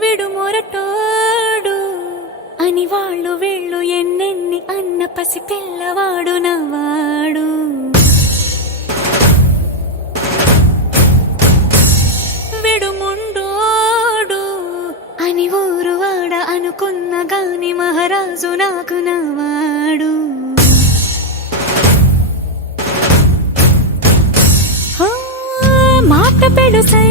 విడు మొరటోడు అని వాళ్ళు వీళ్ళు ఎన్నెన్ని అన్న పసి పిల్లవాడు నవ్వాడు. విడు ముండోడు అని ఊరు వాడ అనుకున్న గాని మహారాజు నాకు నవ్వాడు. మాట పెడుసై